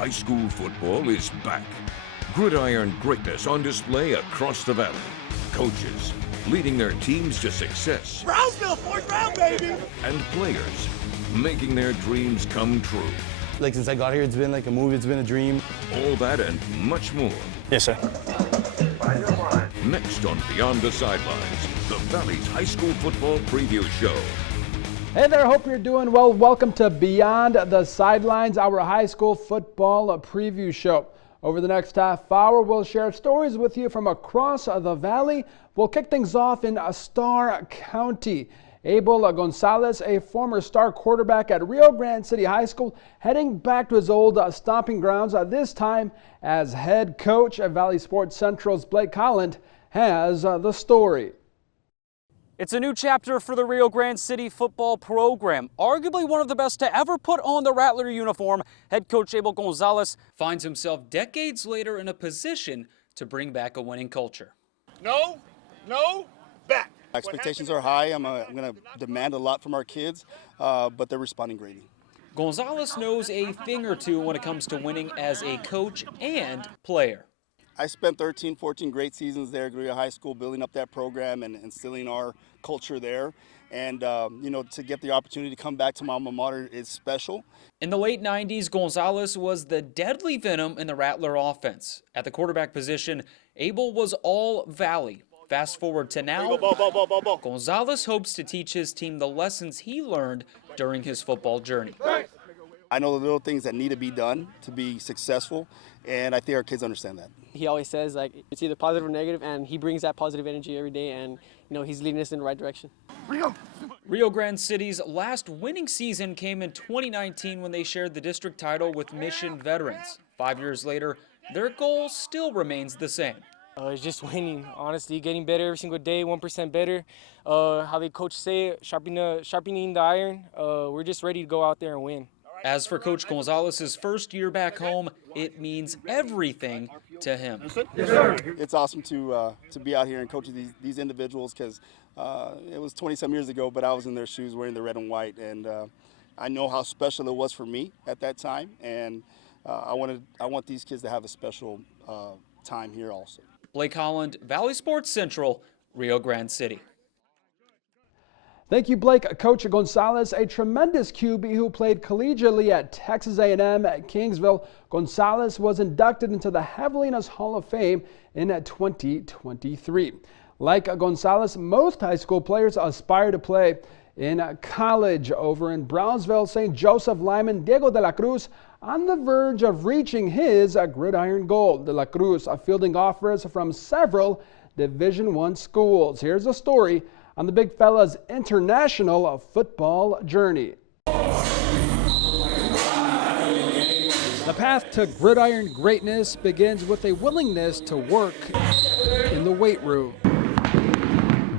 High school football is back. Gridiron greatness on display across the valley. Coaches leading their teams to success. Brownsville, fourth round, baby! And players making their dreams come true. Like since I got here, it's been like a movie, it's been a dream. All that and much more. Yes, sir. Next on Beyond the Sidelines, the Valley's high school football preview show. Hey there, hope you're doing well. Welcome to Beyond the Sidelines, our high school football preview show. Over the next half hour, we'll share stories with you from across the valley. We'll kick things off in Star County. Abel Gonzalez, a former star quarterback at Rio Grande City High School, heading back to his old stomping grounds, this time as head coach at Valley Sports Central's Blake Holland has the story. It's a new chapter for the Rio Grande City football program. Arguably one of the best to ever put on the Rattler uniform, head coach Abel Gonzalez finds himself decades later in a position to bring back a winning culture. No, back. Expectations are high. I'm going to demand a lot from our kids, but they're responding greatly. Gonzalez knows a thing or two when it comes to winning as a coach and player. I spent 13, 14 great seasons there at Rio High School, building up that program and instilling our culture there. And, to get the opportunity to come back to my alma mater is special. In the late 90s, Gonzalez was the deadly venom in the Rattler offense. At the quarterback position, Abel was all Valley. Fast forward to now, Gonzalez hopes to teach his team the lessons he learned during his football journey. I know the little things that need to be done to be successful, and I think our kids understand that. He always says, it's either positive or negative, and he brings that positive energy every day, and, he's leading us in the right direction. Rio Grande City's last winning season came in 2019 when they shared the district title with Mission Veterans. 5 years later, their goal still remains the same. It's just winning, honestly, getting better every single day, 1% better. How the coach say, sharpening the iron. We're just ready to go out there and win. As for Coach Gonzalez's first year back home, it means everything to him. It's awesome to be out here and coach these individuals because it was 20-some years ago, but I was in their shoes wearing the red and white, and I know how special it was for me at that time, and I want these kids to have a special time here also. Blake Holland, Valley Sports Central, Rio Grande City. Thank you, Blake. Coach Gonzalez, a tremendous QB who played collegiately at Texas A&M at Kingsville. Gonzalez was inducted into the Javelina's Hall of Fame in 2023. Like Gonzalez, most high school players aspire to play in college. Over in Brownsville, St. Joseph lineman Diego de la Cruz on the verge of reaching his gridiron goal. De la Cruz fielding offers from several Division I schools. Here's a story on the big fella's international football journey. The path to gridiron greatness begins with a willingness to work in the weight room.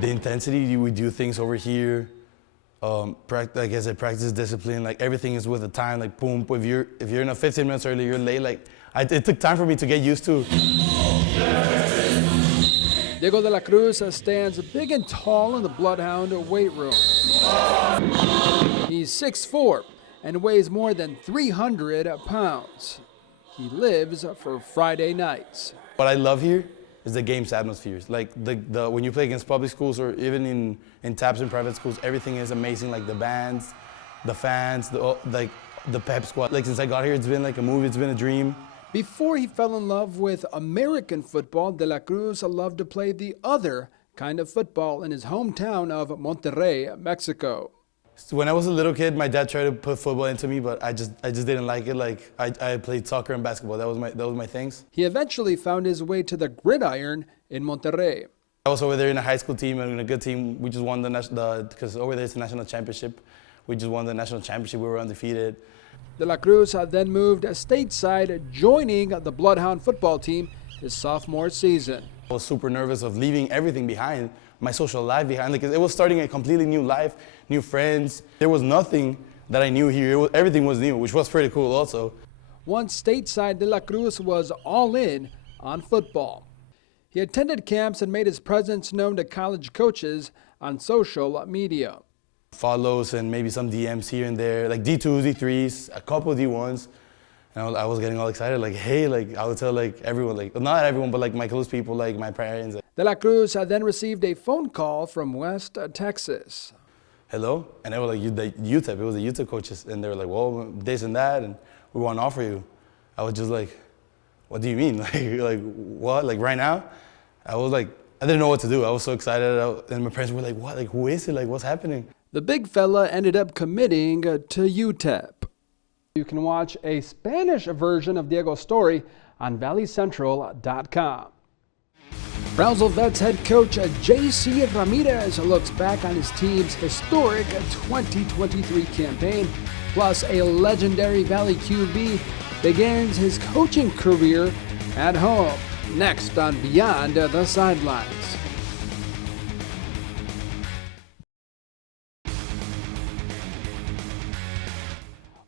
The intensity, we do things over here. Like I said, practice discipline. Like everything is with the time. Like boom, if you're in a 15 minutes early, you're late. Like it took time for me to get used to. Diego de la Cruz stands big and tall in the Bloodhound weight room. He's 6'4" and weighs more than 300 pounds. He lives for Friday nights. What I love here is the game's atmospheres. Like the when you play against public schools or even in TAPS and private schools, everything is amazing. Like the bands, the fans, the pep squad. Like since I got here, it's been like a movie. It's been a dream. Before he fell in love with American football, De La Cruz loved to play the other kind of football in his hometown of Monterrey, Mexico. When I was a little kid, my dad tried to put football into me, but I just didn't like it. Like I played soccer and basketball. That was my things. He eventually found his way to the gridiron in Monterrey. I was over there in a high school team and in a good team. We just won because over there it's the national championship. We just won the national championship. We were undefeated. De La Cruz then moved stateside, joining the Bloodhound football team his sophomore season. I was super nervous of leaving everything behind, my social life behind, because it was starting a completely new life, new friends. There was nothing that I knew here. Everything was new, which was pretty cool also. Once stateside, De La Cruz was all in on football. He attended camps and made his presence known to college coaches on social media. Follows and maybe some DMs here and there, like D2s, D3s, a couple D1s. And I was getting all excited, like, hey, like, I would tell, like, everyone, like, not everyone, but, like, my close people, like, my parents. De La Cruz had then received a phone call from West Texas. Hello? And they were like, the UTEP, it was the UTEP coaches. And they were like, well, this and that, and we want to offer you. I was just like, what do you mean? Like what? Like, right now? I was like, I didn't know what to do. I was so excited. And my parents were like, what? Like, who is it? Like, what's happening? The big fella ended up committing to UTEP. You can watch a Spanish version of Diego's story on valleycentral.com. Brownsville Vets head coach J.C. Ramirez looks back on his team's historic 2023 campaign, plus a legendary Valley QB begins his coaching career at home. Next on Beyond the Sidelines.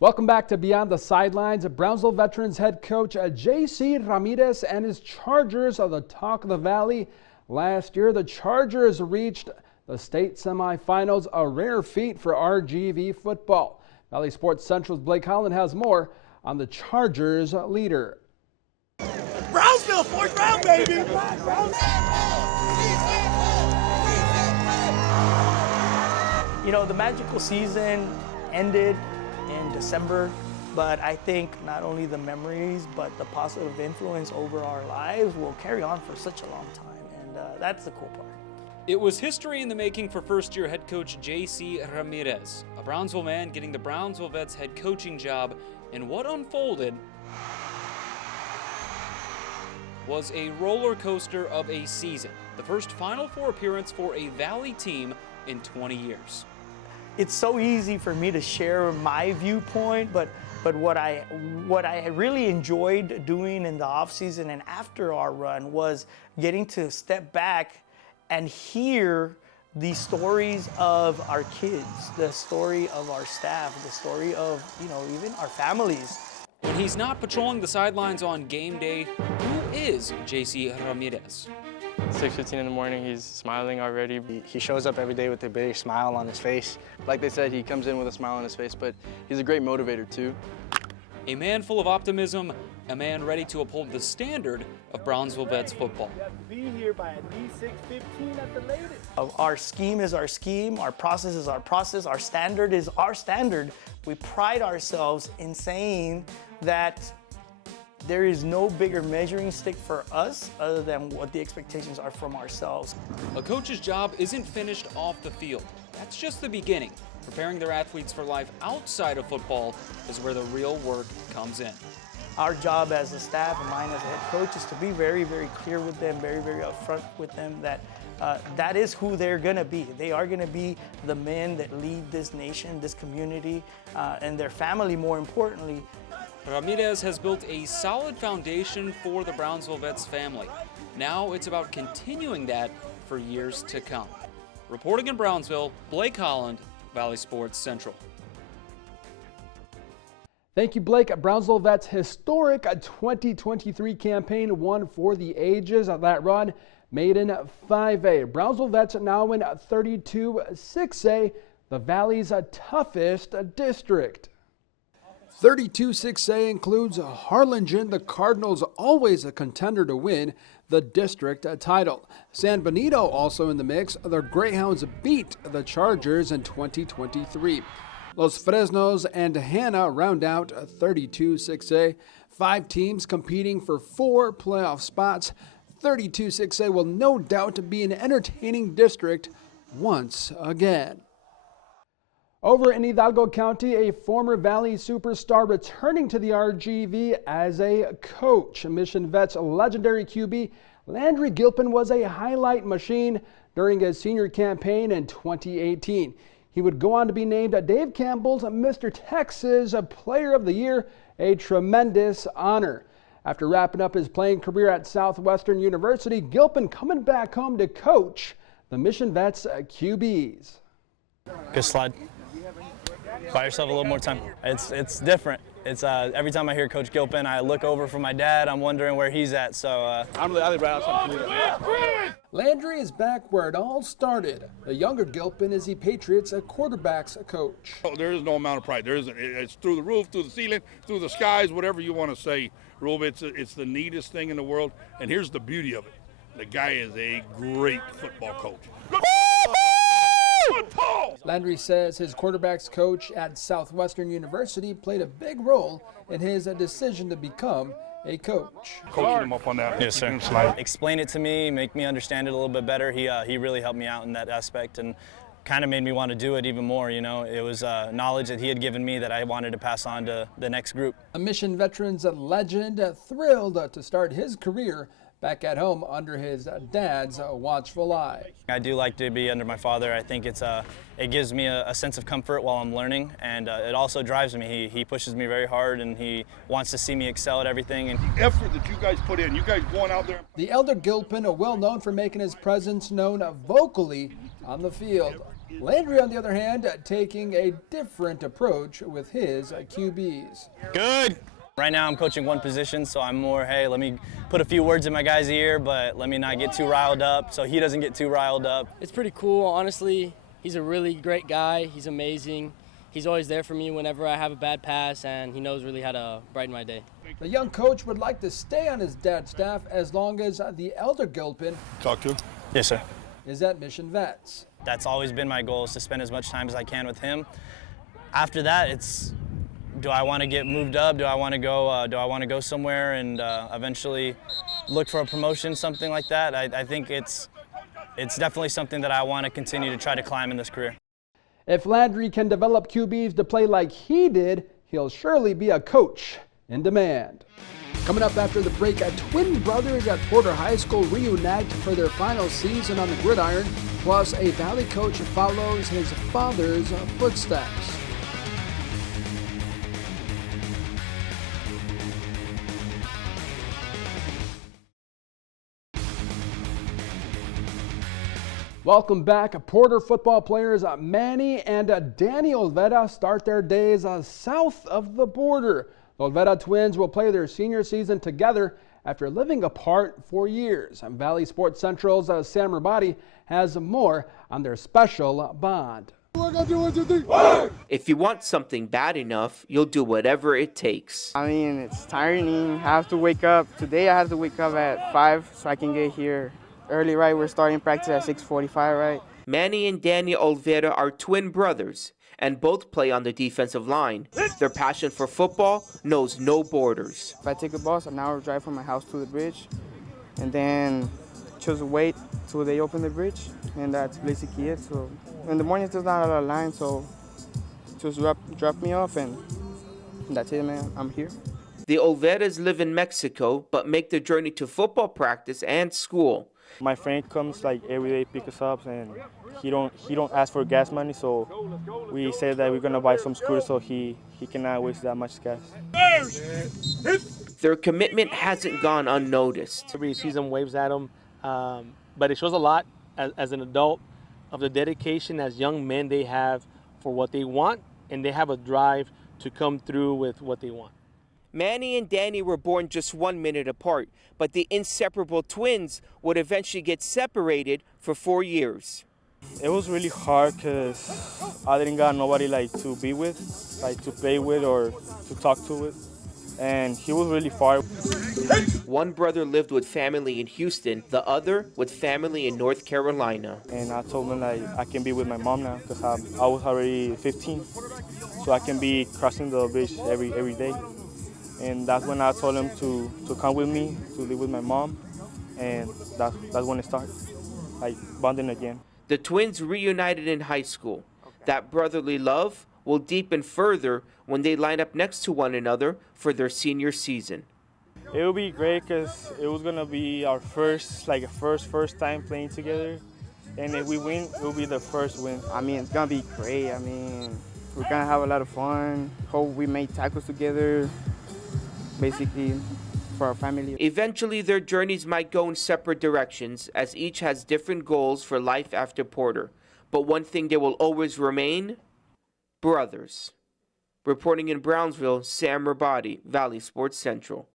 Welcome back to Beyond the Sidelines. Brownsville Veterans head coach J.C. Ramirez and his Chargers are the talk of the Valley. Last year, the Chargers reached the state semifinals, a rare feat for RGV football. Valley Sports Central's Blake Holland has more on the Chargers leader. Brownsville, 4th round, baby. You know, the magical season ended in December, but I think not only the memories but the positive influence over our lives will carry on for such a long time, and that's the cool part. It was history in the making for first-year head coach J.C. Ramirez, a Brownsville man getting the Brownsville Vets head coaching job, and what unfolded was a roller coaster of a season, the first Final Four appearance for a Valley team in 20 years. It's so easy for me to share my viewpoint, but what I really enjoyed doing in the offseason and after our run was getting to step back and hear the stories of our kids, the story of our staff, the story of, you know, even our families. When he's not patrolling the sidelines on game day, who is J.C. Ramirez? 6:15 in the morning, he's smiling already. He shows up every day with a big smile on his face. Like they said, he comes in with a smile on his face, but he's a great motivator too. A man full of optimism, a man ready to uphold the standard of Brownsville Vets football. Be here by at least 6:15 at the latest. Our scheme is our scheme, our process is our process, our standard is our standard. We pride ourselves in saying that there is no bigger measuring stick for us other than what the expectations are from ourselves. A coach's job isn't finished off the field. That's just the beginning. Preparing their athletes for life outside of football is where the real work comes in. Our job as a staff and mine as a head coach is to be very, very clear with them, very, very upfront with them that that is who they're gonna be. They are gonna be the men that lead this nation, this community, and their family more importantly. Ramirez has built a solid foundation for the Brownsville Vets family. Now it's about continuing that for years to come. Reporting in Brownsville, Blake Holland, Valley Sports Central. Thank you, Blake. Brownsville Vets' historic 2023 campaign, one for the ages. That run made in 5A. Brownsville Vets now in 32-6A, the Valley's toughest district. 32-6A includes Harlingen, the Cardinals always a contender to win the district title. San Benito also in the mix. The Greyhounds beat the Chargers in 2023. Los Fresnos and Hanna round out 32-6A. 5 teams competing for 4 playoff spots. 32-6A will no doubt be an entertaining district once again. Over in Hidalgo County, a former Valley superstar returning to the RGV as a coach. Mission Vets legendary QB Landry Gilpin was a highlight machine during his senior campaign in 2018. He would go on to be named Dave Campbell's Mr. Texas Player of the Year, a tremendous honor. After wrapping up his playing career at Southwestern University, Gilpin coming back home to coach the Mission Vets QBs. Good slide. Buy yourself a little more time. It's different. It's every time I hear Coach Gilpin, I look over for my dad. I'm wondering where he's at. So I live right outside. Landry is back where it all started. The younger Gilpin is the Patriots' quarterback's coach. Oh, there is no amount of pride. There isn't. It's through the roof, through the ceiling, through the skies, whatever you want to say, Rube. It's the neatest thing in the world. And here's the beauty of it. The guy is a great football coach. Landry says his quarterback's coach at Southwestern University played a big role in his decision to become a coach. Coaching him up on that. yes, sir. Explain it to me, make me understand it a little bit better. He really helped me out in that aspect and kind of made me want to do it even more. You know, it was knowledge that he had given me that I wanted to pass on to the next group. A Mission Veterans legend thrilled to start his career back at home under his dad's watchful eye. I do like to be under my father. I think it gives me a sense of comfort while I'm learning, and it also drives me. He pushes me very hard, and he wants to see me excel at everything. And The effort that you guys put in, you guys going out there. The elder Gilpin, well known for making his presence known vocally on the field. Landry, on the other hand, taking a different approach with his QBs. Good. Right now I'm coaching one position, so I'm more, hey, let me put a few words in my guy's ear, but let me not get too riled up so he doesn't get too riled up. It's pretty cool, honestly. He's a really great guy. He's amazing. He's always there for me whenever I have a bad pass, and he knows really how to brighten my day. The young coach would like to stay on his dad's staff as long as the elder Gilpin Talk to him. Yes, sir. is at Mission Vets. That's always been my goal, is to spend as much time as I can with him. After that, do I want to get moved up? Do I want to go somewhere and eventually look for a promotion, something like that? I think it's definitely something that I want to continue to try to climb in this career. If Landry can develop QBs to play like he did, he'll surely be a coach in demand. Coming up after the break, twin brothers at Porter High School reunite for their final season on the gridiron, plus a Valley coach follows his father's footsteps. Welcome back. Porter football players Manny and Danny Olvera start their days south of the border. The Olvera twins will play their senior season together after living apart for years. Valley Sports Central's Sam Rabati has more on their special bond. If you want something bad enough, you'll do whatever it takes. I mean, it's tiring. I have to wake up. Today I have to wake up at 5 so I can get here early, right? We're starting practice at 6:45, right? Manny and Danny Olvera are twin brothers and both play on the defensive line. Their passion for football knows no borders. If I take a bus, an hour drive from my house to the bridge, and then just wait till they open the bridge, and that's basically it. So in the morning, there's not a lot of line, so just drop me off, and that's it, man. I'm here. The Olveras live in Mexico, but make the journey to football practice and school. My friend comes like every day, pick us up, and he don't ask for gas money, so we said that we're gonna buy some scooters so he cannot waste that much gas. Their commitment hasn't gone unnoticed. Every season waves at them, but it shows a lot as an adult of the dedication as young men they have for what they want, and they have a drive to come through with what they want. Manny and Danny were born just 1 minute apart, but the inseparable twins would eventually get separated for 4 years. It was really hard because I didn't got nobody like to be with, like to play with or to talk to with, and he was really far. One brother lived with family in Houston, the other with family in North Carolina. And I told him like I can be with my mom now because I was already 15, so I can be crossing the bridge every day. And that's when I told him to come with me to live with my mom, and that's when it started, like bonding again. The twins reunited in high school. That brotherly love will deepen further when they line up next to one another for their senior season. It will be great because it was gonna be our first time playing together, and if we win, it will be the first win. I mean, it's gonna be great. I mean, we're gonna have a lot of fun. Hope we make tackles together, basically for our family. Eventually, their journeys might go in separate directions as each has different goals for life after Porter. But one thing that will always remain: brothers. Reporting in Brownsville, Sam Rabati, Valley Sports Central.